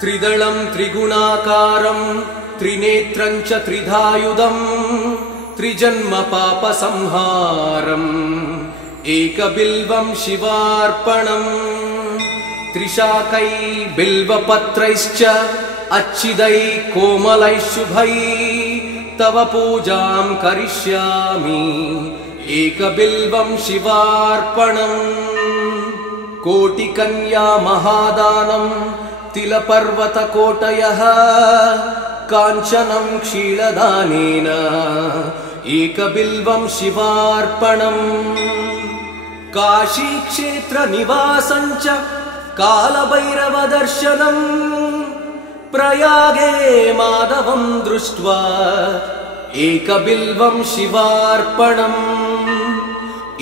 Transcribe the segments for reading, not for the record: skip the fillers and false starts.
त्रिदलं त्रिगुणाकारं त्रिनेत्रं च त्रिधायुधं त्रिजन्म पापसंहारम् एकबिल्वं शिवार्पणम् त्रिशाकै बिल्वपत्रैश्च अच्छिदै कोमलै शुभै तव पूजां करिष्यामि एकबिल्वं शिवार्पणम् कोटिकन्या महादानं तिलपर्वतकोटयः काञ्चनं क्षीरदानेन एकबिल्वं शिवार्पणम् काशीक्षेत्रनिवासं च कालभैरवदर्शनम् प्रयागे माधवं दृष्ट्वा एकबिल्वं शिवार्पणम्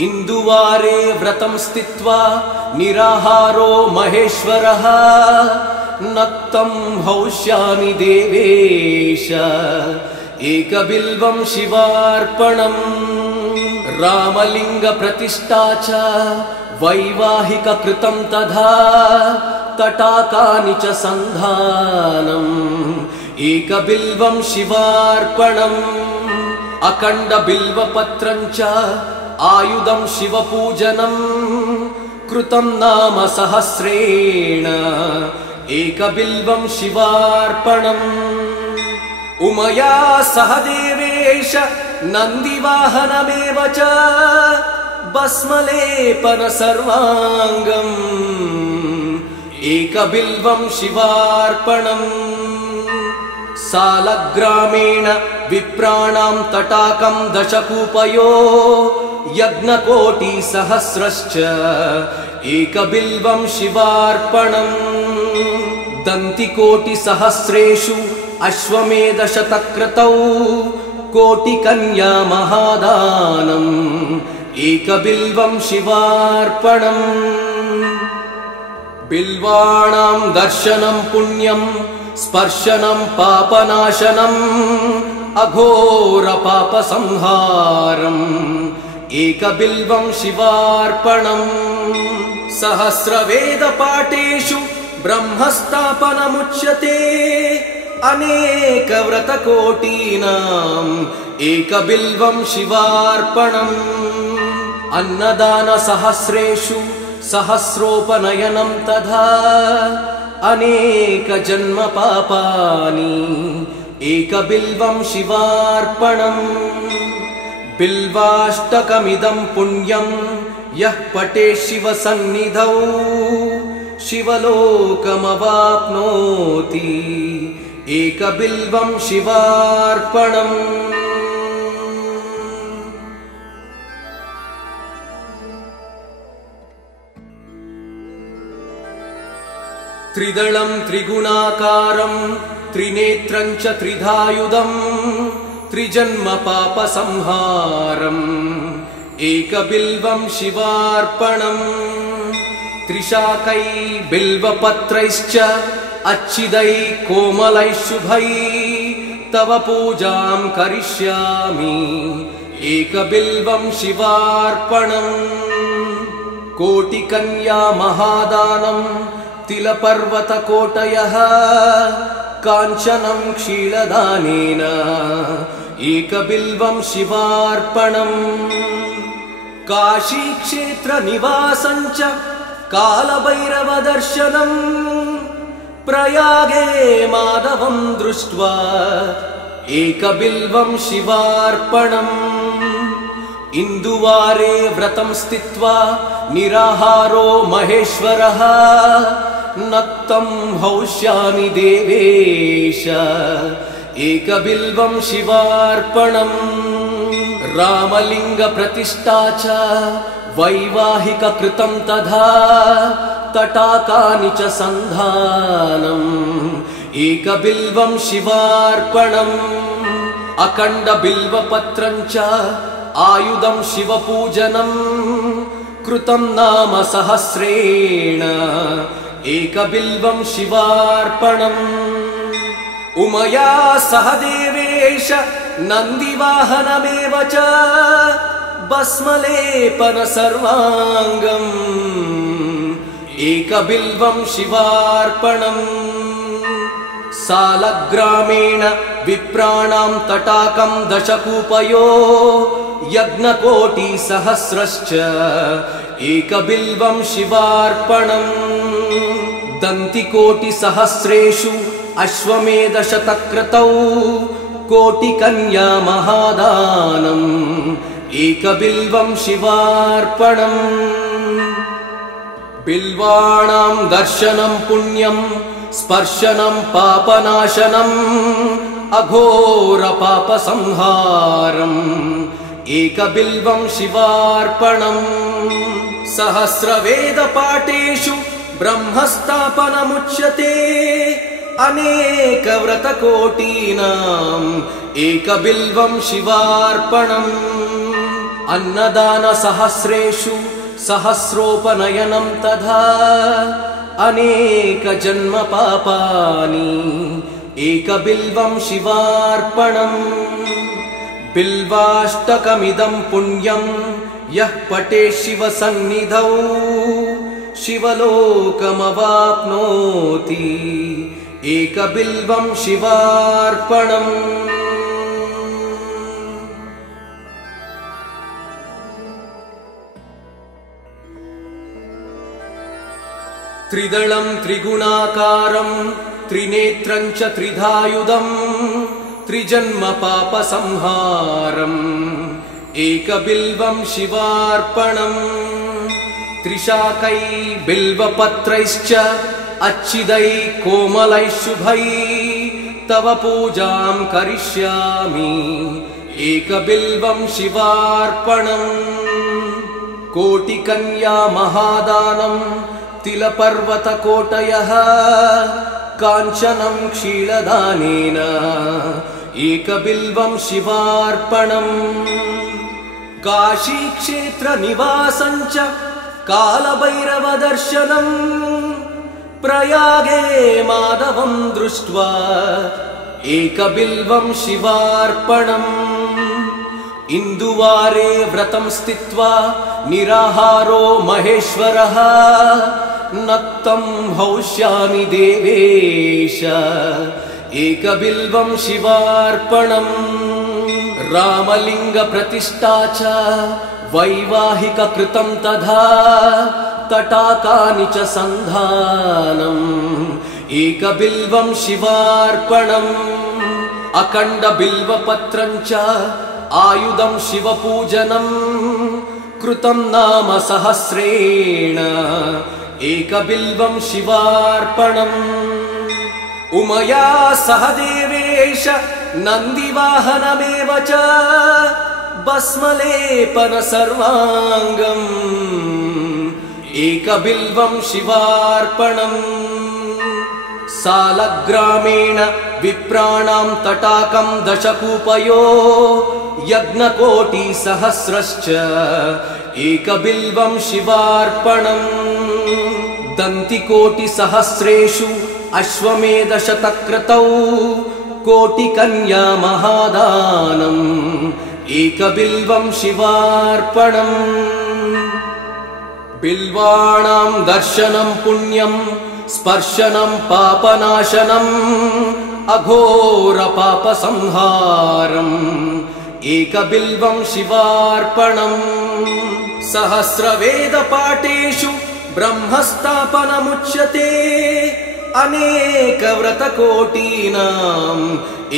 इन्दुवारे व्रतं स्थित्वा निराहारो महेश्वरः नक्तं हौष्यामि देवेश एकबिल्वं शिवार्पणम् रामलिङ्गप्रतिष्ठा च वैवाहिककृतं तथा तटाकानि च सन्धानम् एकबिल्वं शिवार्पणम् अखण्डबिल्वपत्रं च आयुधं शिवपूजनम् कृतं नाम सहस्रेण एकबिल्वं शिवार्पणम् उमया सह देवेश नन्दिवाहनमेव च भस्मलेपन सर्वाङ्गम् एकबिल्वं शिवार्पणम् सालग्रामेण विप्राणां तटाकं दशकूपयो यज्ञकोटिसहस्रश्च एकबिल्वं शिवार्पणम् दन्तिकोटिसहस्रेषु अश्वमेधशतक्रतौ कोटिकन्या महादानम् एकबिल्वं शिवार्पणम् बिल्वाणां दर्शनं पुण्यं स्पर्शनं पापनाशनम् अघोरपापसंहारम् एकबिल्वं शिवार्पणम् सहस्रवेदपाठेषु ब्रह्मस्थापनमुच्यते अनेकव्रतकोटीनाम् एकबिल्वं शिवार्पणम् अन्नदानसहस्रेषु सहस्रोपनयनं तथा अनेकजन्म पापानि एकबिल्वं शिवार्पणम् बिल्वाष्टकमिदं पुण्यं यः पठेत् शिवसन्निधौ शिवलोकमवाप्नोति एकबिल्वं शिवार्पणम् त्रिदलं त्रिगुणाकारं त्रिनेत्रं च त्रिधायुधं त्रिजन्म पापसंहारम् एकबिल्वं शिवार्पणम् त्रिशाकै बिल्वपत्रैश्च अच्छिदै कोमलै शुभै तव पूजां करिष्यामि एकबिल्वं शिवार्पणम् कोटिकन्या महादानं तिलपर्वतकोटयः काञ्चनं क्षीरदानेन एकबिल्वं शिवार्पणम् काशीक्षेत्रनिवासं च कालभैरवदर्शनम् प्रयागे माधवं दृष्ट्वा एकबिल्वं शिवार्पणम् इन्दुवारे व्रतं स्थित्वा निराहारो महेश्वरः नक्तं हौष्यामि देवेश एकबिल्वं शिवार्पणम् रामलिङ्गप्रतिष्ठा च वैवाहिककृतं तथा तटाकानि च सन्धानम् एकबिल्वं शिवार्पणम् अखण्डबिल्वपत्रं च आयुधं शिवपूजनम् कृतं नाम सहस्रेण एकबिल्वं शिवार्पणम् उमया सह देवेश नन्दिवाहनमेव च भस्मलेपन सर्वाङ्गम् एकबिल्वं शिवार्पणम् सालग्रामेण विप्राणां तटाकं दशकूपयो यज्ञकोटिसहस्रश्च एकबिल्वं शिवार्पणम् दन्तिकोटिसहस्रेषु अश्वमेधशतक्रतौ कोटिकन्या महादानम् एकबिल्वं शिवार्पणम् बिल्वाणां दर्शनं पुण्यं स्पर्शनं पापनाशनम् अघोरपापसंहारम् एकबिल्वं शिवार्पणम् सहस्रवेदपाठेषु ब्रह्मस्थापनमुच्यते अनेकव्रतकोटीनाम् एकबिल्वं शिवार्पणम् अन्नदानसहस्रेषु सहस्रोपनयनं तथा अनेकजन्मपापानि एकबिल्वं शिवार्पणम् बिल्वाष्टकमिदं पुण्यं यः पठेत् शिवसन्निधौ शिवलोकमवाप्नोति एकबिल्वं शिवार्पणम् त्रिदलं त्रिगुणाकारं त्रिनेत्रं च त्रिधायुधं त्रिजन्मपापसंहारम् एकबिल्वं शिवार्पणम् त्रिशाकै बिल्वपत्रैश्च अच्छिदै कोमलैः शुभै तव पूजां करिष्यामि एकबिल्वं शिवार्पणम् कोटिकन्या महादानं तिलपर्वतकोटयः काञ्चनं क्षीरदानेन एकबिल्वं शिवार्पणम् काशीक्षेत्रनिवासं च कालभैरवदर्शनम् प्रयागे माधवं दृष्ट्वा एकबिल्वं शिवार्पणम् इन्दुवारे व्रतं स्थित्वा निराहारो महेश्वरः नक्तं हौष्यामि देवेश एकबिल्वं शिवार्पणम् रामलिङ्गप्रतिष्ठा च वैवाहिककृतं तथा तटाकानि च सन्धानम् एकबिल्वं शिवार्पणम् अखण्डबिल्वपत्रं च आयुधं शिवपूजनम् कृतं नाम सहस्रेण एकबिल्वं शिवार्पणम् उमया सह देवेश नन्दिवाहनमेव च भस्मलेपन सर्वाङ्गम् एकबिल्वं शिवार्पणम् सालग्रामेण विप्राणां तटाकं दशकूपयो यज्ञकोटिसहस्रश्च एकबिल्वं शिवार्पणम् दन्तिकोटिसहस्रेषु अश्वमेधशतक्रतौ कोटिकन्या महादानम् एकबिल्वं शिवार्पणम् बिल्वाणां दर्शनं पुण्यं स्पर्शनं पापनाशनम् अघोरपापसंहारम् एकबिल्वं शिवार्पणम् सहस्रवेदपाठेषु ब्रह्मस्थापनमुच्यते अनेकव्रतकोटीनाम्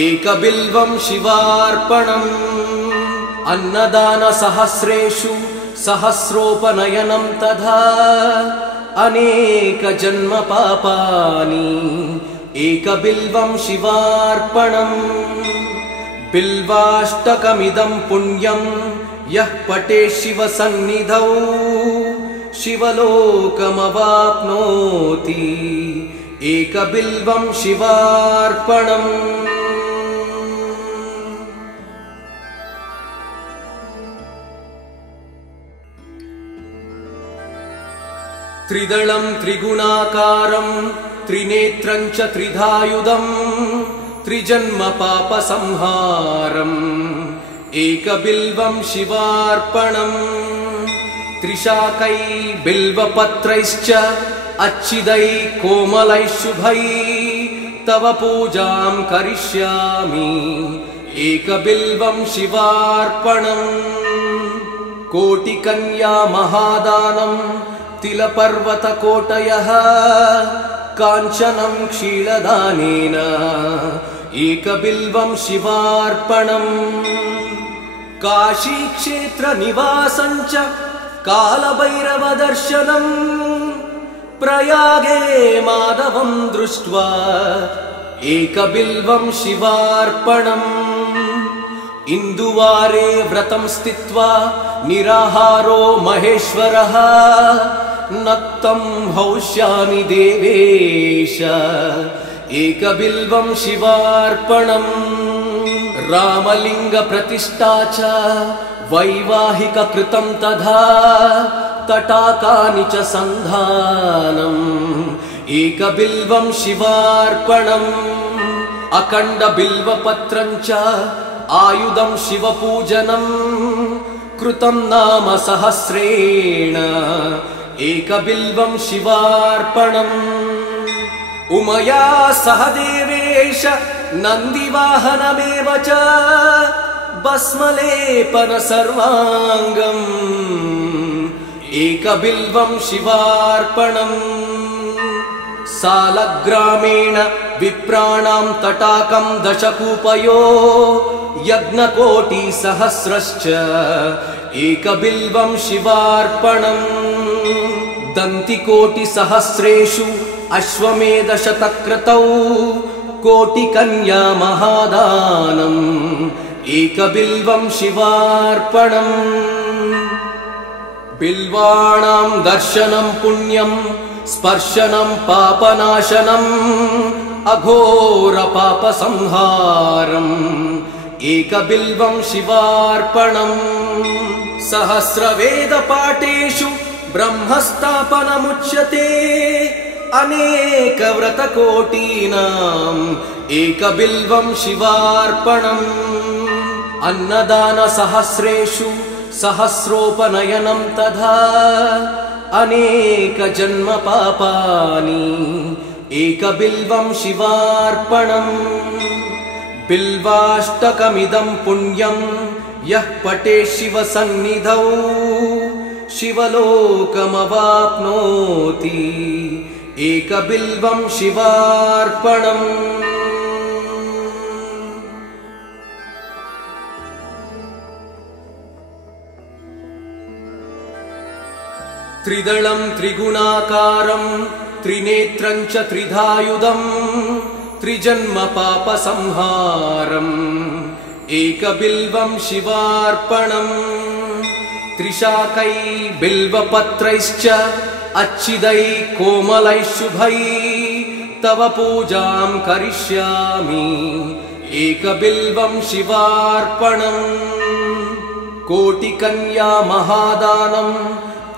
एकबिल्वं शिवार्पणम् अन्नदानसहस्रेषु सहस्रोपनयनं तथा अनेकजन्मपापानि एकबिल्वं शिवार्पणम् बिल्वाष्टकमिदं पुण्यं यः पठेत् शिवसन्निधौ शिवलोकमवाप्नोति एकबिल्वं शिवार्पणम् त्रिदलं त्रिगुणाकारं त्रिनेत्रं च त्रिधायुधं त्रिजन्मपापसंहारम् एकबिल्वं शिवार्पणम् त्रिशाकै बिल्वपत्रैश्च अच्छिदै कोमलैः शुभै तव पूजां करिष्यामि एकबिल्वं शिवार्पणम् कोटिकन्या महादानं तिलपर्वतकोटयः काञ्चनं क्षीरदानेन एकबिल्वं शिवार्पणम् काशीक्षेत्रनिवासं च कालभैरवदर्शनम् प्रयागे माधवं दृष्ट्वा एकबिल्वं शिवार्पणम् इन्दुवारे व्रतं स्थित्वा निराहारो महेश्वरः नक्तं हौष्यामि देवेश एकबिल्वं शिवार्पणम् रामलिङ्गप्रतिष्ठा च वैवाहिककृतं तथा तटाकानि च सन्धानम् एकबिल्वं शिवार्पणम् अखण्डबिल्वपत्रं च आयुधं शिवपूजनम् कृतं नाम सहस्रेण एकबिल्वं शिवार्पणम् उमया सह देवेश नन्दिवाहनमेव च भस्मलेपन सर्वाङ्गम् एकबिल्वं शिवार्पणम् सालग्रामेण विप्राणां तटाकं दशकूपयो यज्ञकोटिसहस्रश्च एकबिल्वं शिवार्पणम् दन्तिकोटिसहस्रेषु अश्वमेधशतक्रतौ कोटिकन्या महादानम् एकबिल्वं शिवार्पणम् बिल्वाणां दर्शनं पुण्यं स्पर्शनं पापनाशनम् अघोरपापसंहारम् एकबिल्वं शिवार्पणम् सहस्रवेदपाठेषु ब्रह्मस्थापनमुच्यते अनेकव्रतकोटीनाम् एकबिल्वं शिवार्पणम् अन्नदानसहस्रेषु सहस्रोपनयनं तथा अनेकजन्मपापानि एकबिल्वं शिवार्पणम् बिल्वाष्टकमिदं पुण्यं यः पठेत् शिवसन्निधौ शिवलोकमवाप्नोति एकबिल्वं शिवार्पणम् त्रिदलं त्रिगुणाकारं त्रिनेत्रं च त्रिधायुधं त्रिजन्मपापसंहारम् एकबिल्वं शिवार्पणम् त्रिशाकै बिल्वपत्रैश्च अच्छिदै कोमलै शुभै तव पूजां करिष्यामि एकबिल्वं शिवार्पणम् कोटिकन्या महादानं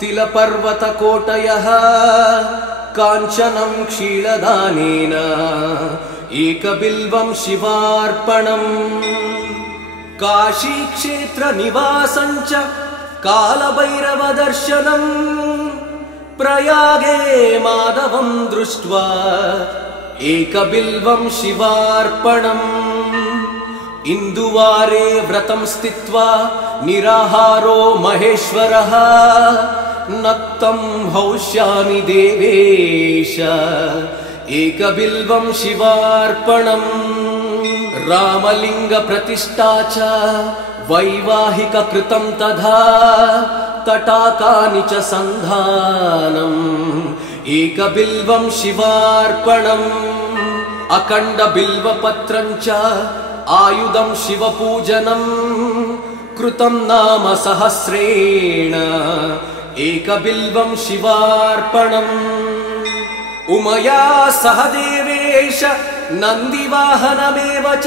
तिलपर्वतकोटयः काञ्चनं क्षीरदानेन एकबिल्वं शिवार्पणम् काशीक्षेत्रनिवासं च कालभैरवदर्शनम् प्रयागे माधवं दृष्ट्वा एकबिल्वं शिवार्पणम् इन्दुवारे व्रतं स्थित्वा निराहारो महेश्वरः नक्तं हौष्यामि देवेश एकबिल्वं शिवार्पणम् रामलिङ्गप्रतिष्ठा च वैवाहिककृतं तथा तटाकानि च सन्धानम् एकबिल्वं शिवार्पणम् अखण्डबिल्वपत्रं च आयुधं शिवपूजनम् कृतं नाम सहस्रेण एकबिल्वं शिवार्पणम् उमया सह देवेश नन्दिवाहनमेव च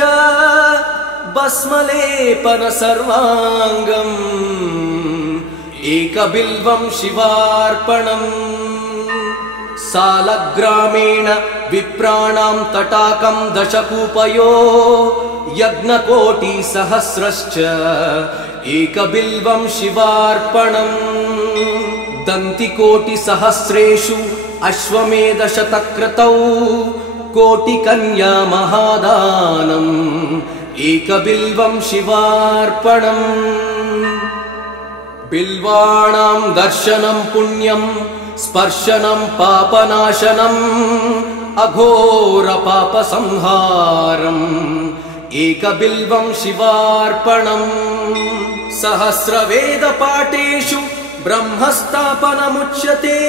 भस्मलेपन सर्वाङ्गम् एकबिल्वं शिवार्पणम् सालग्रामेण विप्राणां तटाकं दशकूपयो यज्ञकोटिसहस्रश्च एकबिल्वं शिवार्पणम् दन्तिकोटिसहस्रेषु अश्वमेधशतक्रतौ कोटिकन्या महादानम् एकबिल्वं शिवार्पणम् बिल्वाणां दर्शनं पुण्यं स्पर्शनं पापनाशनम् अघोर पापसंहारम् एकबिल्वं शिवार्पणम् सहस्रवेदपाठेषु ब्रह्मस्थापनमुच्यते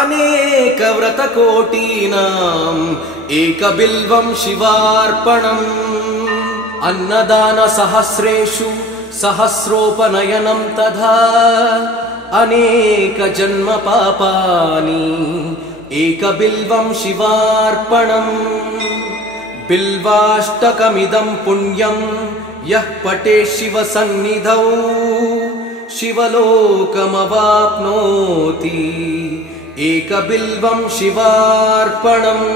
अनेकव्रतकोटीनाम् एकबिल्वं शिवार्पणम् अन्नदानसहस्रेषु सहस्रोपनयनं तथा अनेकजन्म पापानि एकबिल्वं शिवार्पणम् बिल्वाष्टकमिदं पुण्यं यः पठेत् शिवसन्निधौ शिवलोकमवाप्नोति एकबिल्वं शिवार्पणम्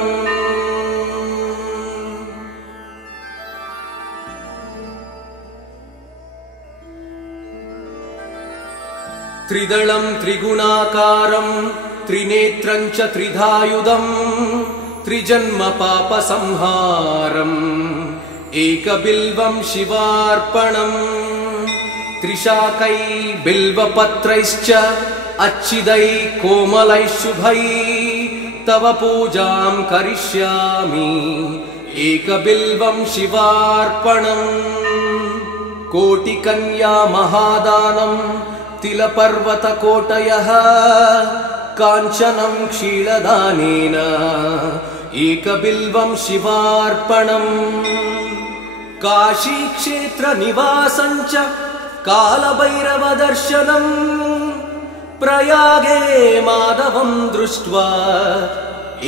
त्रिदलं त्रिगुणाकारं त्रिनेत्रं च त्रिधायुधम् त्रिजन्म पापसंहारम् एकबिल्वं शिवार्पणम् त्रिशाकै बिल्वपत्रैश्च अच्छिदैः कोमलैः शुभैः तव पूजां करिष्यामि एकबिल्वं शिवार्पणम् कोटिकन्या महादानम् तिलपर्वतकोटयः काञ्चनं क्षीरदानेन एकबिल्वं शिवार्पणम् काशीक्षेत्रनिवासं च कालभैरवदर्शनम् प्रयागे माधवं दृष्ट्वा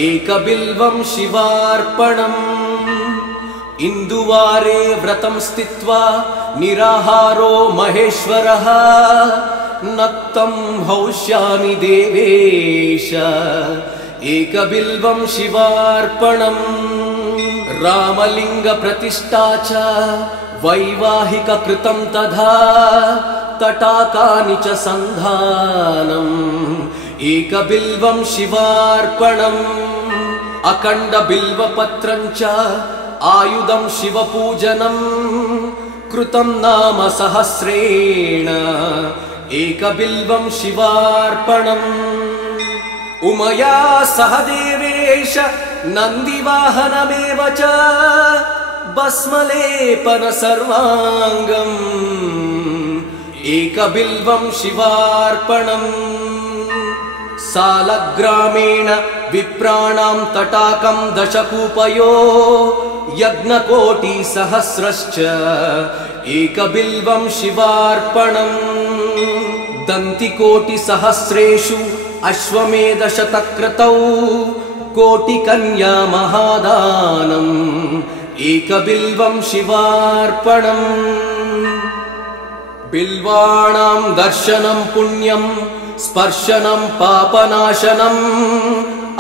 एकबिल्वं शिवार्पणम् इन्दुवारे व्रतं स्थित्वा निराहारो महेश्वरः नक्तं हौष्यामि देवेश एकबिल्वं शिवार्पणम् रामलिङ्गप्रतिष्ठा च वैवाहिककृतं तथा तटाकानि च सन्धानम् एकबिल्वं शिवार्पणम् अखण्डबिल्वपत्रं च आयुधं शिवपूजनम् कृतं नाम सहस्रेण एकबिल्वं शिवार्पणम् उमया सह देवेश नन्दिवाहनमेव च भस्मलेपन सर्वाङ्गम् एकबिल्वं शिवार्पणम् सालग्रामेण विप्राणां तटाकं दशकूपयो यज्ञकोटिसहस्रश्च एकबिल्वं शिवार्पणम् दन्तिकोटिसहस्रेषु अश्वमेधशतक्रतौ कोटिकन्या महादानम् एकबिल्वं शिवार्पणम् बिल्वाणां दर्शनं पुण्यं स्पर्शनं पापनाशनम्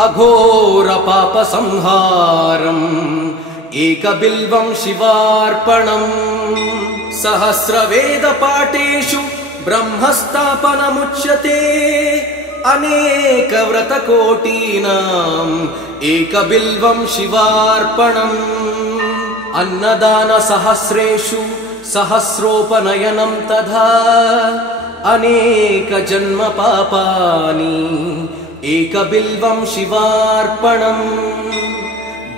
अघोर पापसंहारम् एकबिल्वं शिवार्पणम् सहस्रवेदपाठेषु ब्रह्मस्थापनमुच्यते अनेकव्रतकोटीनाम् एकबिल्वं शिवार्पणम् अन्नदानसहस्रेषु सहस्रोपनयनं तथा अनेकजन्म पापानि एकबिल्वं शिवार्पणम्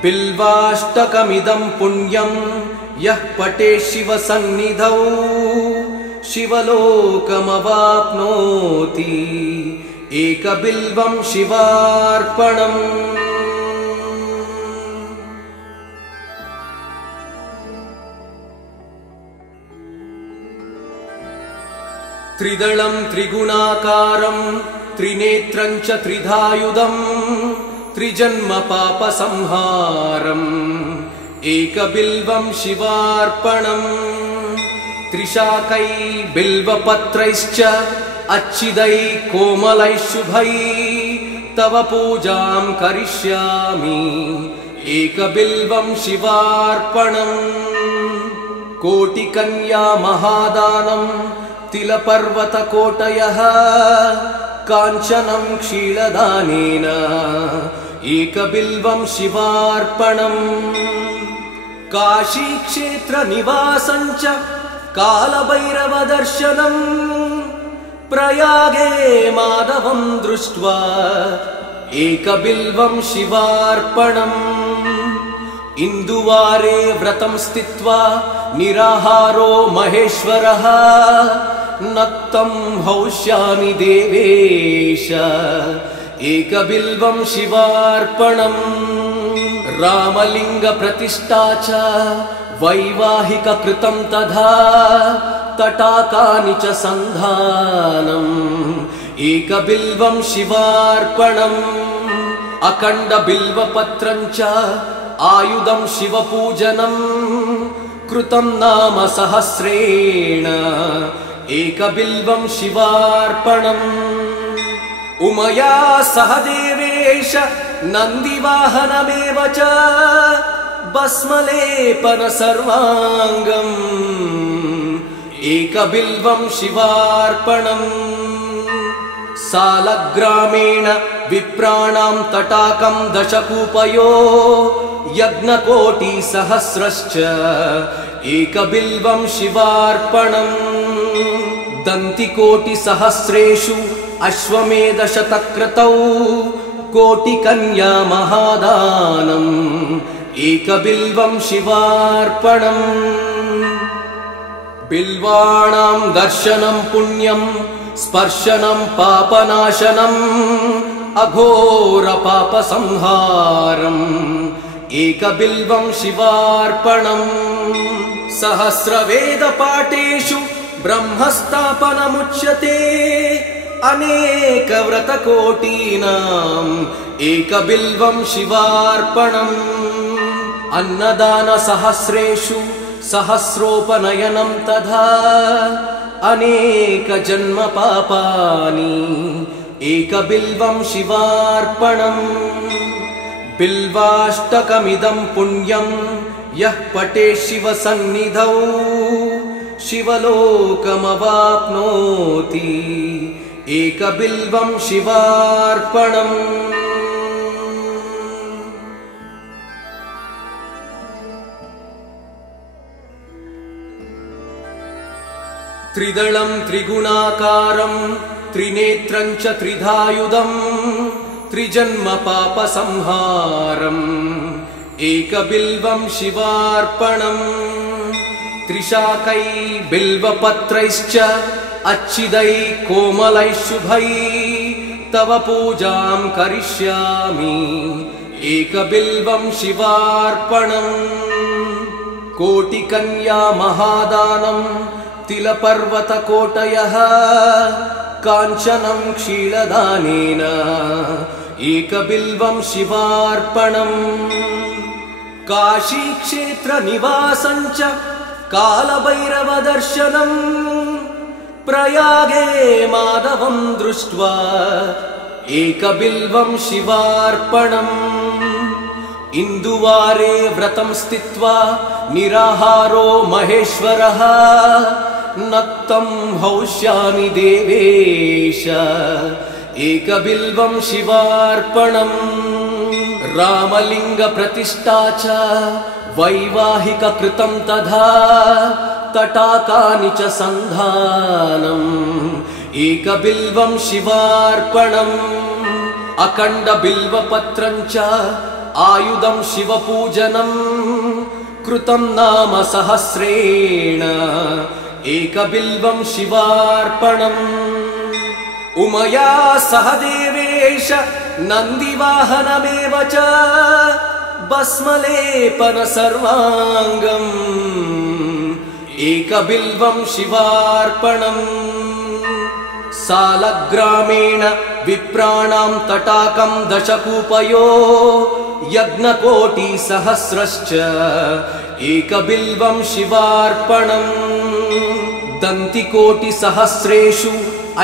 बिल्वाष्टकमिदं पुण्यं यः पठेत् शिवसन्निधौ शिवलोकमवाप्नोति एकबिल्वं शिवार्पणम् त्रिदलं त्रिगुणाकारं त्रिनेत्रं च त्रिधायुधम् त्रिजन्म पापसंहारम् एकबिल्वं शिवार्पणम् त्रिशाकै बिल्वपत्रैश्च अच्छिदैः कोमलैः शुभैः तव पूजां करिष्यामि एकबिल्वं शिवार्पणम् कोटिकन्या महादानम् तिलपर्वतकोटयः काञ्चनं क्षीरदानेन एकबिल्वं शिवार्पणम् काशीक्षेत्रनिवासं च कालभैरवदर्शनम् प्रयागे माधवं दृष्ट्वा एकबिल्वं शिवार्पणम् इन्दुवारे व्रतं स्थित्वा निराहारो महेश्वरः नक्तं हौष्यामि देवेश एकबिल्वं शिवार्पणम् रामलिंग प्रतिष्ठा च वैवाहिक कृतं तथा तटाकानि च सन्धानम् एकबिल्वं शिवार्पणम् अखण्ड बिल्वपत्रं च आयुधं शिवपूजनम् कृतं नाम सहस्रेण एकबिल्वं शिवार्पणम् उमया सह देवेश नन्दिवाहनमेव च भस्मलेपन सर्वाङ्गम् एकबिल्वं शिवार्पणम् सालग्रामेण विप्राणां तटाकं दशकूपयो यज्ञकोटिसहस्रश्च एकबिल्वं शिवार्पणम् दन्तिकोटिसहस्रेषु अश्वमेधशतक्रतौ कोटिकन्या महादानम् एकबिल्वं शिवार्पणम् बिल्वाणां दर्शनं पुण्यं स्पर्शनं पापनाशनम् अघोर पापसंहारम् एकबिल्वं शिवार्पणम् सहस्रवेदपाठेषु ब्रह्मस्थापनमुच्यते अनेकव्रतकोटीनाम् एकबिल्वं शिवार्पणम् अन्नदानसहस्रेषु सहस्रोपनयनं तथा अनेकजन्म पापानि एकबिल्वं शिवार्पणम् बिल्वाष्टकमिदं पुण्यं यः पठेत् शिवसन्निधौ शिवलोकमवाप्नोति एकबिल्वं शिवार्पणम् त्रिदलं त्रिगुणाकारं त्रिनेत्रं च त्रिधायुधं त्रिजन्म पापसंहारम् एकबिल्वं शिवार्पणम् त्रिशाकै बिल्वपत्रैश्च अच्छिदै कोमलै शुभै तव पूजां करिष्यामि एकबिल्वं शिवार्पणम् कोटिकन्या महादानं तिलपर्वतकोटयः काञ्चनं क्षीरदानेन एकबिल्वं शिवार्पणम् काशीक्षेत्रनिवासं च कालभैरवदर्शनम् प्रयागे माधवं दृष्ट्वा एकबिल्वं शिवार्पणम् इन्दुवारे व्रतं स्थित्वा निराहारो महेश्वरः नक्तं हौष्यामि देवेश एकबिल्वं शिवार्पणम् रामलिंग प्रतिष्ठा च वैवाहिक कृतं तथा तटाकानि च सन्धानम् एकबिल्वं शिवार्पणम् अखण्ड बिल्वपत्रं च आयुधं शिवपूजनम् कृतं नाम सहस्रेण एकबिल्वं शिवार्पणम् उमया सह देवेश नन्दिवाहनमेव च भस्मलेपन सर्वाङ्गम् एकबिल्वं शिवार्पणम् सालग्रामेण विप्राणां तटाकं दशकूपयो यज्ञकोटिसहस्रश्च एकबिल्वं शिवार्पणम् दन्तिकोटिसहस्रेषु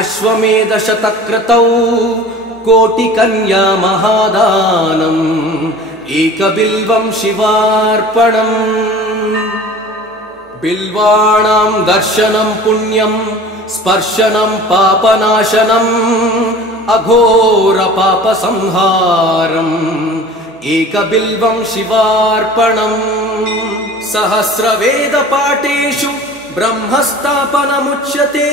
अश्वमेधशतक्रतौ कोटिकन्या महादानम् एकबिल्वं शिवार्पणम् बिल्वाणां दर्शनं पुण्यं स्पर्शनं पापनाशनम् अघोरपापसंहारम् एकबिल्वं शिवार्पणम् सहस्रवेदपाठेषु ब्रह्मस्थापनमुच्यते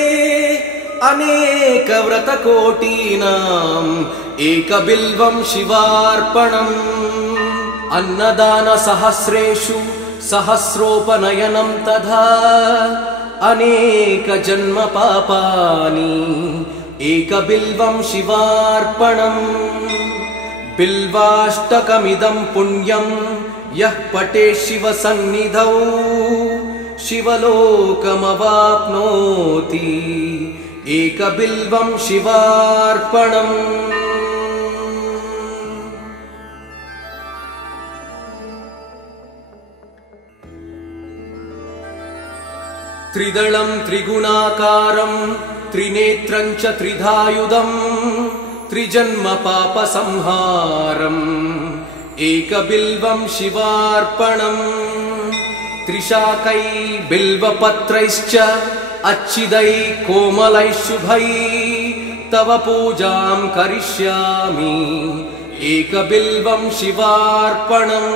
अनेकव्रतकोटीनाम् एकबिल्वं शिवार्पणम् अन्नदानसहस्रेषु सहस्रोपनयनं तथा अनेकजन्मपापानि एकबिल्वं शिवार्पणम् बिल्वाष्टकमिदं पुण्यं यः पठेत् शिवसन्निधौ शिवलोकमवाप्नोति एकबिल्वं शिवार्पणम् त्रिदलं त्रिगुणाकारं त्रिनेत्रं च त्रिधायुधम् त्रिजन्मपापसंहारम् एकबिल्वं शिवार्पणम् त्रिशाकै बिल्वपत्रैश्च अच्छिदै कोमलै शुभै तव पूजां करिष्यामि एकबिल्वं शिवार्पणम्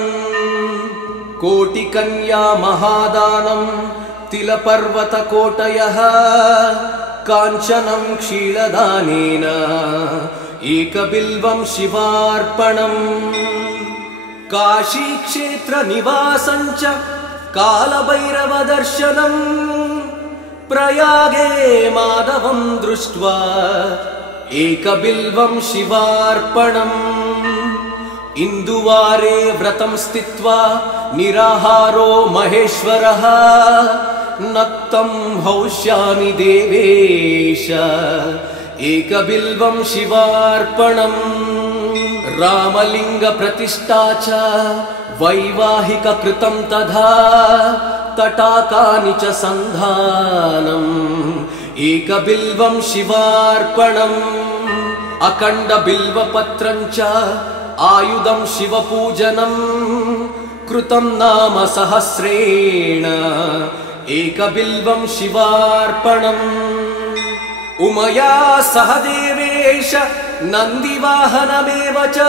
कोटिकन्या महादानं तिलपर्वतकोटयः काञ्चनं क्षीरदानेन एकबिल्वं शिवार्पणम् काशीक्षेत्रनिवासं च कालभैरवदर्शनम् प्रयागे माधवं दृष्ट्वा एकबिल्वं शिवार्पणम् इन्दुवारे व्रतं स्थित्वा निराहारो महेश्वरः नक्तं हौष्यामि देवेश एकबिल्वं शिवार्पणम् रामलिङ्गप्रतिष्ठा च वैवाहिककृतं तथा तटाकानि च सन्धानम् एकबिल्वं शिवार्पणम् अखण्डबिल्वपत्रं च आयुधं शिवपूजनम् कृतं नाम सहस्रेण एकबिल्वं शिवार्पणम् उमया सह देवेश नन्दिवाहनमेव च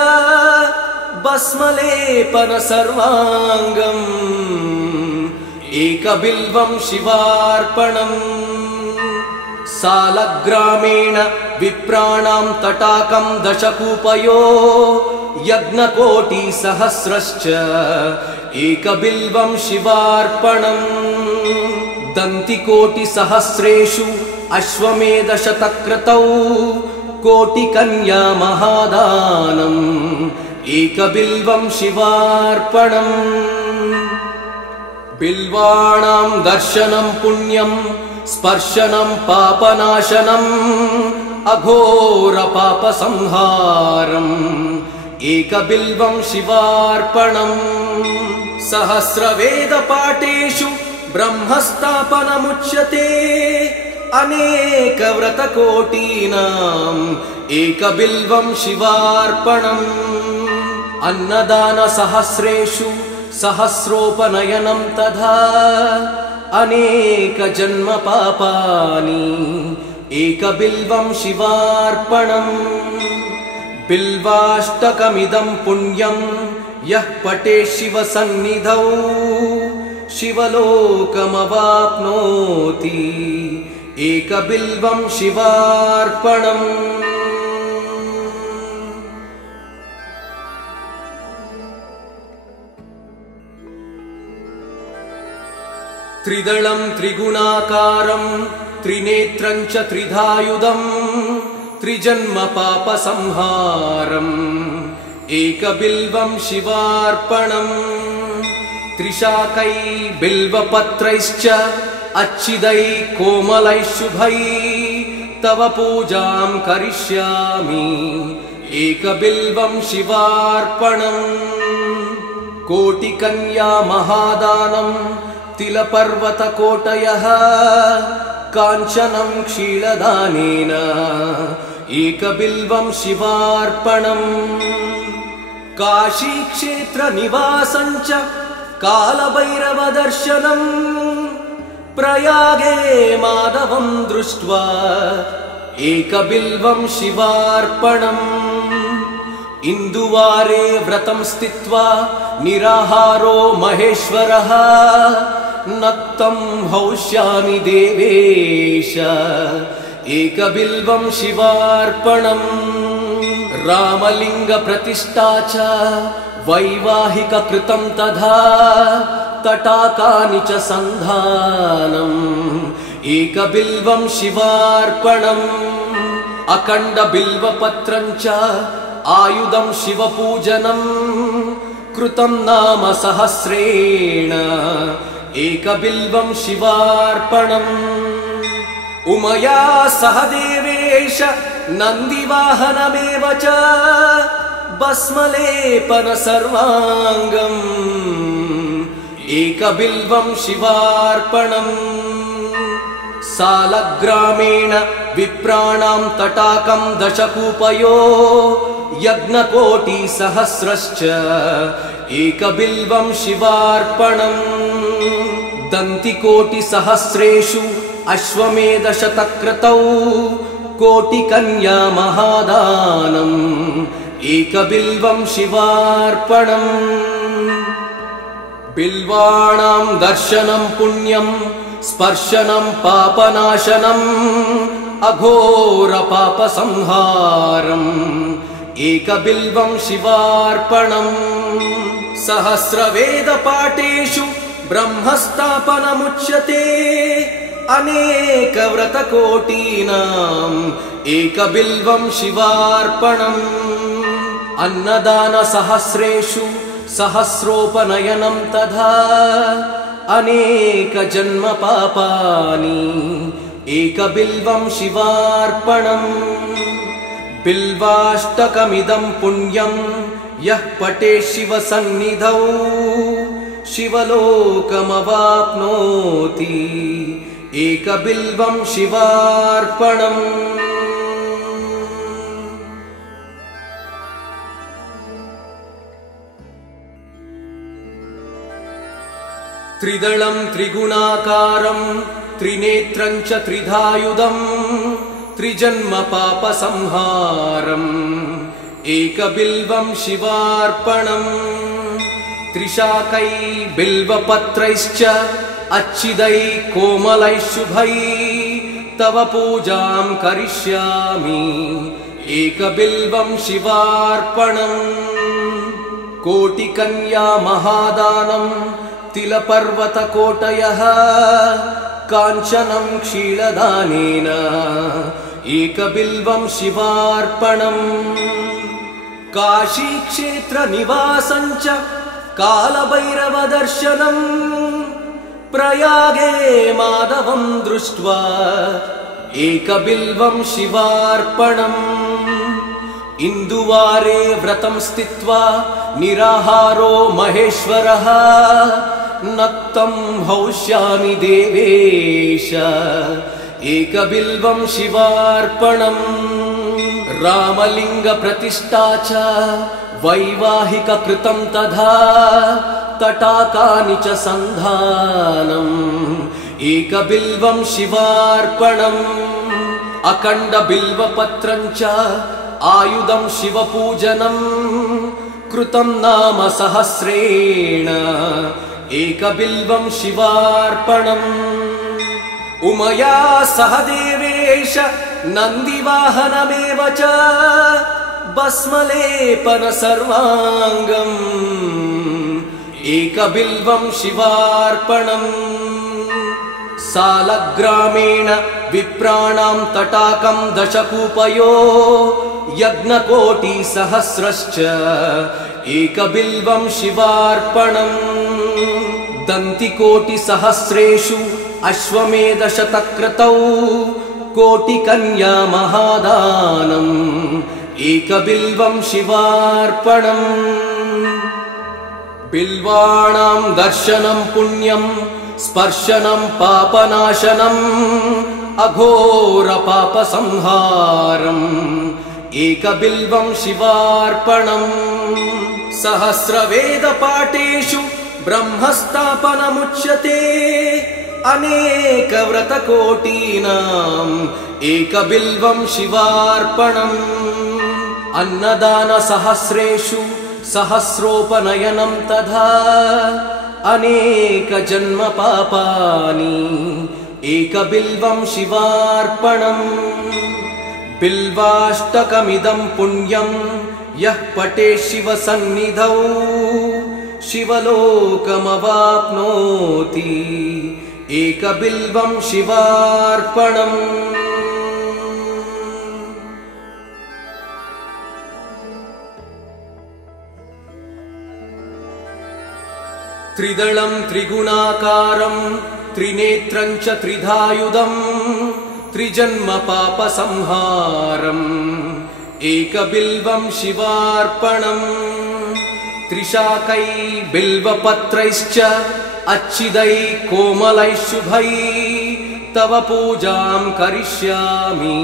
भस्मलेपन सर्वाङ्गम् एकबिल्वं शिवार्पणम् सालग्रामेण विप्राणां तटाकं दशकूपयो यज्ञकोटिसहस्रश्च एकबिल्वं शिवार्पणम् दन्तिकोटिसहस्रेषु अश्वमेधशतक्रतौ कोटिकन्या महादानम् एकबिल्वं शिवार्पणम् बिल्वाणां दर्शनं पुण्यं स्पर्शनं पापनाशनम् अघोरपापसंहारम् एकबिल्वं शिवार्पणम् सहस्रवेदपाठेषु ब्रह्मस्थापनमुच्यते अनेकव्रतकोटीनाम् एकबिल्वं शिवार्पणम् अन्नदानसहस्रेषु सहस्रोपनयनं तथा अनेकजन्मपापानि एकबिल्वं शिवार्पणम् बिल्वाष्टकमिदं पुण्यं यः पठेत् शिवसन्निधौ शिवलोकमवाप्नोति एकबिल्वं शिवार्पणम् त्रिदलं त्रिगुणाकारं त्रिनेत्रं च त्रिधायुधम् त्रिजन्मपापसंहारम् एकबिल्वं शिवार्पणम् त्रिशाकै बिल्वपत्रैश्च अच्छिदै कोमलै शुभै तव पूजां करिष्यामि एकबिल्वं शिवार्पणम् कोटिकन्या महादानं तिलपर्वतकोटयः काञ्चनं क्षीरदानेन एकबिल्वं शिवार्पणम् काशीक्षेत्रनिवासं च कालभैरवदर्शनम् प्रयागे माधवं दृष्ट्वा एकबिल्वं शिवार्पणम् इन्दुवारे व्रतं स्थित्वा निराहारो महेश्वरः नक्तं हौष्यामि देवेश एकबिल्वं शिवार्पणम् रामलिंग प्रतिष्ठा च वैवाहिक कृतं तथा तटाकानि च सन्धानम् एकबिल्वं शिवार्पणम् अखण्ड बिल्वपत्रं च आयुधं शिवपूजनम् कृतं नाम सहस्रेण एकबिल्वं शिवार्पणम् उमया सह देवेश नन्दिवाहनमेव च भस्मलेपन सर्वाङ्गम् एकबिल्वं शिवार्पणम् सालग्रामेण विप्राणां तटाकं दशकूपयो यज्ञकोटिसहस्रश्च एकबिल्वं शिवार्पणम् दन्तिकोटिसहस्रेषु अश्वमेधशतक्रतौ कोटिकन्या महादानम् एकबिल्वं शिवार्पणम् बिल्वाणां दर्शनं पुण्यं स्पर्शनं पापनाशनम् अघोर पापसंहारम् एकबिल्वं शिवार्पणम् सहस्रवेदपाठेषु ब्रह्मस्थापनमुच्यते अनेक व्रतकोटीनाम् एकबिल्वं शिवार्पणम् अन्नदान सहस्रेषु सहस्रोपनयनं तथा अनेक जन्म पापानि एकबिल्वं शिवार्पणम् बिल्वाष्टकमिदं पुण्यं यः पठेत् शिवसन्निधौ शिवलोकमवाप्नोति एकबिल्वं शिवार्पणम् त्रिदलं त्रिगुणाकारं त्रिनेत्रं च त्रिधायुधम् त्रिजन्म पापसंहारम् एकबिल्वं शिवार्पणम् त्रिशाकै बिल्वपत्रैश्च अच्छिदै कोमलै शुभै तव पूजां करिष्यामि एकबिल्वं शिवार्पणम् कोटिकन्या महादानं तिलपर्वतकोटयः काञ्चनं क्षीरदानेन एकबिल्वं शिवार्पणम् काशीक्षेत्रनिवासं च कालभैरवदर्शनम् प्रयागे माधवं दृष्ट्वा एकबिल्वं शिवार्पणम् इन्दुवारे व्रतं स्थित्वा निराहारो महेश्वरः नक्तं हौष्यामि देवेश एकबिल्वं शिवार्पणम् रामलिंग प्रतिष्ठा च वैवाहिक कृतं तथा तटाकानि च सन्धानम् एकबिल्वं शिवार्पणम् अखण्ड बिल्वपत्रं च आयुधं शिवपूजनम् कृतं नाम सहस्रेण एकबिल्वं शिवार्पणम् उमया सह देवेश नन्दिवाहनमेव च भस्मलेपन सर्वाङ्गम् एकबिल्वं शिवार्पणम् सालग्रामेण विप्राणां तटाकं दशकूपयो यज्ञकोटिसहस्रश्च एकबिल्वं शिवार्पणम् दन्तिकोटिसहस्रेषु अश्वमेधशतक्रतौ कोटिकन्या महादानम् एकबिल्वं शिवार्पणम् बिल्वाणां दर्शनं पुण्यं स्पर्शनं पापनाशनम् अघोर पापसंहारम् एकबिल्वं शिवार्पणम् सहस्रवेदपाठेषु ब्रह्मस्थापनमुच्यते अनेकव्रतकोटीनाम् एकबिल्वं शिवार्पणम् अन्नदानसहस्रेषु सहस्रोपनयनं तथा अनेकजन्मपापानि एकबिल्वं शिवार्पणम् बिल्वाष्टकमिदं पुण्यं यः पठेत् शिवसन्निधौ शिवलोकमवाप्नोति एकबिल्वं शिवार्पणम् त्रिदलं त्रिगुणाकारं त्रिनेत्रं च त्रिधायुधं त्रिजन्मपापसंहारम् एकबिल्वं शिवार्पणम् त्रिशाकै बिल्वपत्रैश्च अच्छिदै कोमलै शुभै तव पूजां करिष्यामि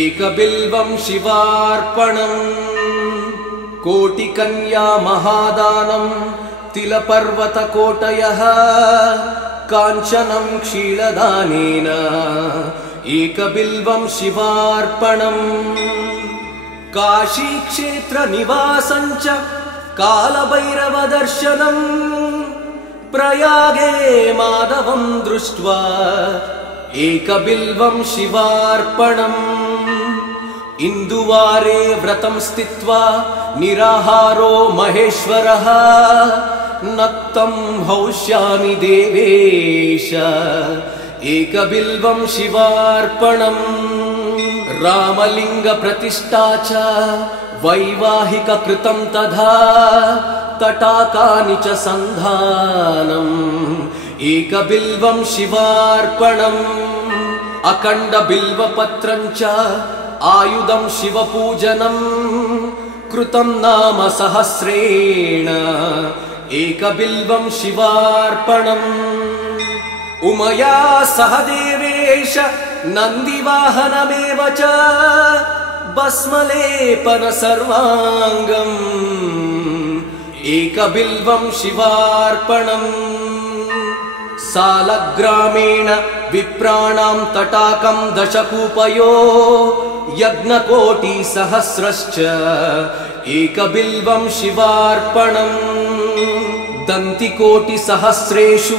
एकबिल्वं शिवार्पणम् कोटिकन्या महादानं तिलपर्वतकोटयः काञ्चनं क्षीरदानेन एकबिल्वं शिवार्पणम् काशीक्षेत्रनिवासं च कालभैरवदर्शनम् प्रयागे माधवं दृष्ट्वा एकबिल्वं शिवार्पणम् इन्दुवारे व्रतं स्थित्वा निराहारो महेश्वरः नक्तं हौष्यामि देवेश एकबिल्वं शिवार्पणम् रामलिङ्गप्रतिष्ठा च वैवाहिककृतं तथा तटाकानि च सन्धानम् एकबिल्वं शिवार्पणम् अखण्डबिल्वपत्रं च आयुधं शिवपूजनं कृतं नाम सहस्रेण एकबिल्वं शिवार्पणम् उमया सह देवेश नन्दिवाहनमेव च भस्मलेपन सर्वाङ्गम् एकबिल्वं शिवार्पणम् सालग्रामेण विप्राणां तटाकं दशकूपयो यज्ञकोटिसहस्रश्च एकबिल्वं शिवार्पणम् दन्तिकोटिसहस्रेषु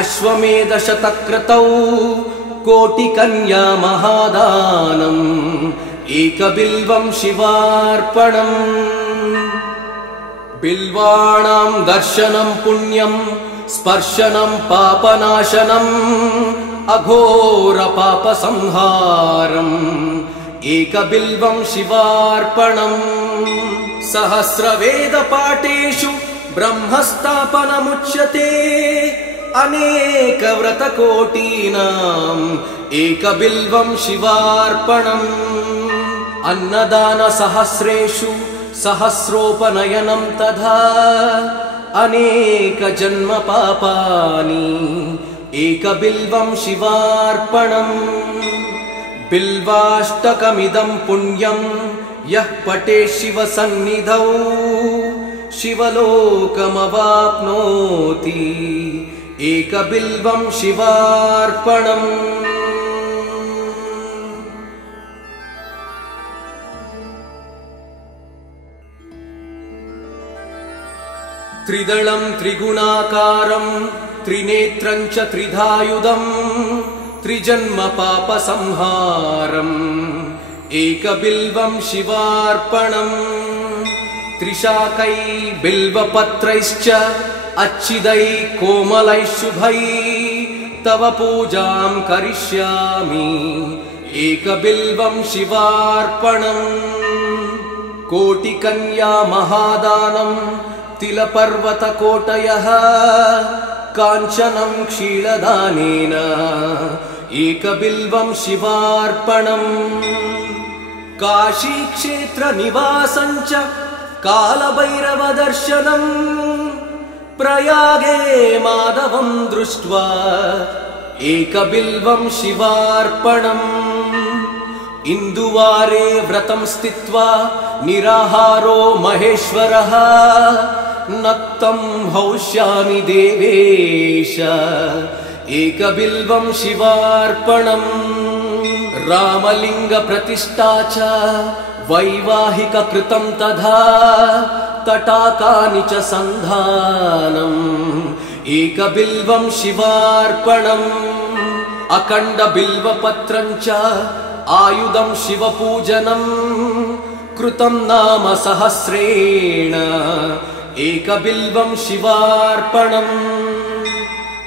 अश्वमेधशतक्रतौ कोटिकन्या महादानम् एकबिल्वं शिवार्पणम् बिल्वाणां दर्शनं पुण्यं स्पर्शनं पापनाशनम् अघोरपापसंहारम् एकबिल्वं शिवार्पणम् सहस्रवेदपाठेषु ब्रह्मस्थापनमुच्यते अनेकव्रतकोटीनाम् एकबिल्वं शिवार्पणम् अन्नदानसहस्रेषु सहस्रोपनयनं तथा अनेकजन्मपापानि एकबिल्वं शिवार्पणम् बिल्वाष्टकमिदं पुण्यं यः पठेत् शिवसन्निधौ शिवलोकमवाप्नोति एकबिल्वं शिवार्पणम् त्रिदलं त्रिगुणाकारं त्रिनेत्रं च त्रिधायुधं त्रिजन्मपापसंहारम् एकबिल्वं शिवार्पणम् त्रिशाकै बिल्वपत्रैश्च अच्छिदै कोमलै शुभै तव पूजां करिष्यामि एकबिल्वं शिवार्पणम् कोटिकन्या महादानं तिलपर्वतकोटयः काञ्चनं क्षीरदानेन एकबिल्वं शिवार्पणम् काशीक्षेत्रनिवासं च कालभैरवदर्शनम् प्रयागे माधवं दृष्ट्वा एकबिल्वं शिवार्पणम् इन्दुवारे व्रतं स्थित्वा निराहारो महेश्वरः नक्तं हौष्यामि देवेश एकबिल्वं शिवार्पणम् रामलिङ्गप्रतिष्ठा च वैवाहिककृतं तथा तटाकानि च सन्धानम् एकबिल्वं शिवार्पणम् अखण्डबिल्वपत्रं च आयुधं शिवपूजनम् कृतं नाम सहस्रेण एकबिल्वं शिवार्पणम्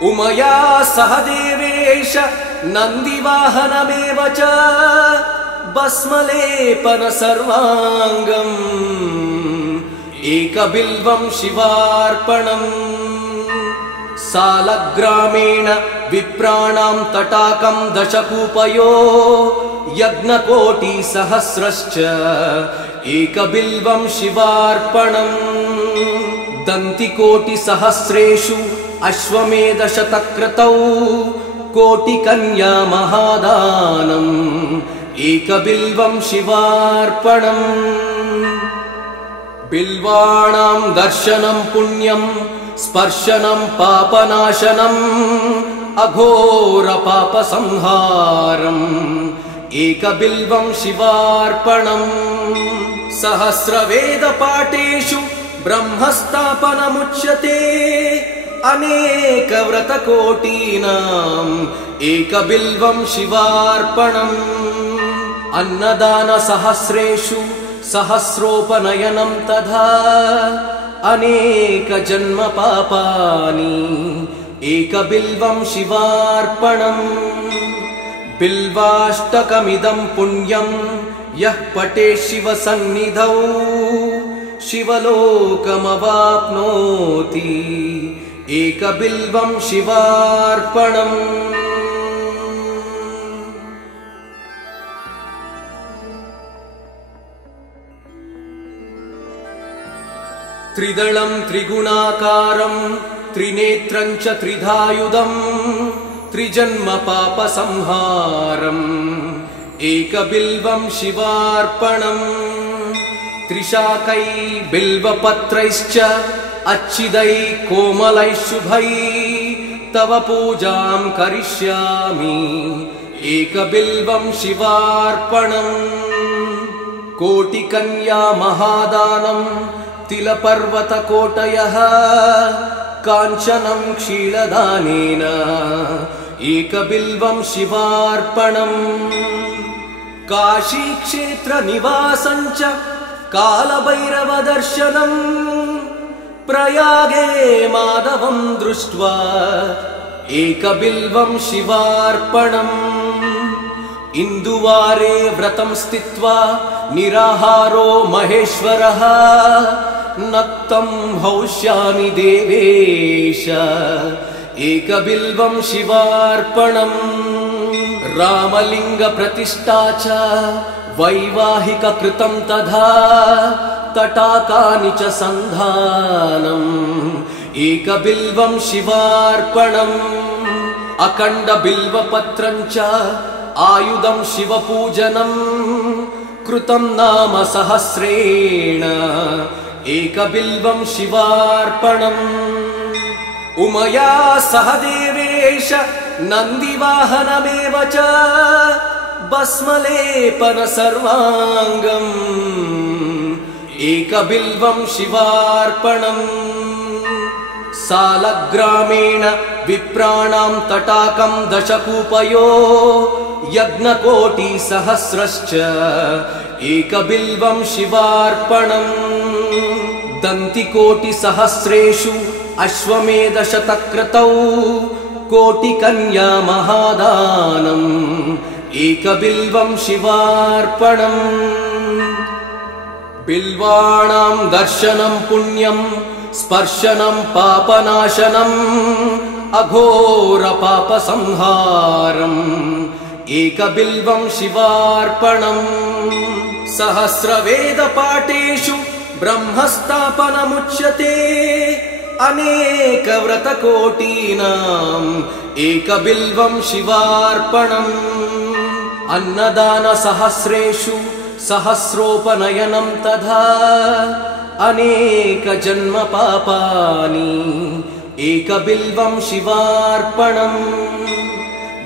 उमया सह देवेश नन्दिवाहनमेव च भस्मलेपन सर्वाङ्गम् एकबिल्वं शिवार्पणम् सालग्रामेण विप्राणां तटाकं दशकूपयो यज्ञकोटिसहस्रश्च एकबिल्वं शिवार्पणम् दन्तिकोटिसहस्रेषु अश्वमेधशतक्रतौ कोटिकन्या महादानम् एकबिल्वं शिवार्पणम् बिल्वाणां दर्शनं पुण्यं स्पर्शनं पापनाशनम् अघोरपापसंहारम् एकबिल्वं शिवार्पणम् सहस्रवेदपाठेषु ब्रह्मस्थापनमुच्यते अनेकव्रतकोटीनाम् एकबिल्वं शिवार्पणम् अन्नदानसहस्रेषु सहस्रोपनयनं तथा अनेकजन्मपापानि एकबिल्वं शिवार्पणम् बिल्वाष्टकमिदं पुण्यं यः पठेत् शिवसन्निधौ शिवलोकमवाप्नोति एकबिल्वं शिवार्पणम् त्रिदलं त्रिगुणाकारं त्रिनेत्रं च त्रिधायुधम् त्रिजन्मपापसंहारम् एकबिल्वं शिवार्पणम् त्रिशाकै बिल्वपत्रैश्च अच्छिदै कोमलै शुभै तव पूजां करिष्यामि एकबिल्वं शिवार्पणम् कोटिकन्या महादानं तिलपर्वतकोटयः काञ्चनं क्षीरदानेन एकबिल्वं शिवार्पणम् काशीक्षेत्रनिवासं च कालभैरवदर्शनम् प्रयागे माधवं दृष्ट्वा एकबिल्वं शिवार्पणम् इन्दुवारे व्रतं स्थित्वा निराहारो महेश्वरः नक्तं हौष्यामि देवेश एकबिल्वं शिवार्पणम् रामलिङ्गप्रतिष्ठा च वैवाहिककृतं तथा तटाकानि च सन्धानम् एकबिल्वं शिवार्पणम् अखण्डबिल्वपत्रं च आयुधं शिवपूजनम् कृतं नाम सहस्रेण एकबिल्वं शिवार्पणम् उमया सह देवेश नन्दिवाहनमेव च भस्मलेपन सर्वाङ्गम् एकबिल्वं शिवार्पणम् सालग्रामेण विप्राणां तटाकं दशकूपयो यज्ञकोटिसहस्रश्च एकबिल्वं शिवार्पणम् दन्तिकोटिसहस्रेषु अश्वमेधशतक्रतौ कोटिकन्या महादानम् एकबिल्वं शिवार्पणम् बिल्वाणां दर्शनं पुण्यं स्पर्शनं पापनाशनम् अघोरपापसंहारम् एकबिल्वं शिवार्पणम् सहस्रवेदपाठेषु ब्रह्मस्थापनमुच्यते अनेकव्रतकोटीनाम् एकबिल्वं शिवार्पणम् अन्नदानसहस्रेषु सहस्रोपनयनं तथा अनेकजन्मपापानि एकबिल्वं शिवार्पणम्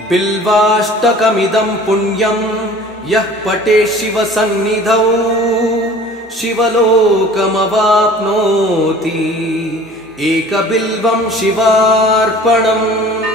बिल्वाष्टकमिदं पुण्यं यः पठेत् शिवसन्निधौ शिवलोकमवाप्नोति एकबिल्वं शिवार्पणम्।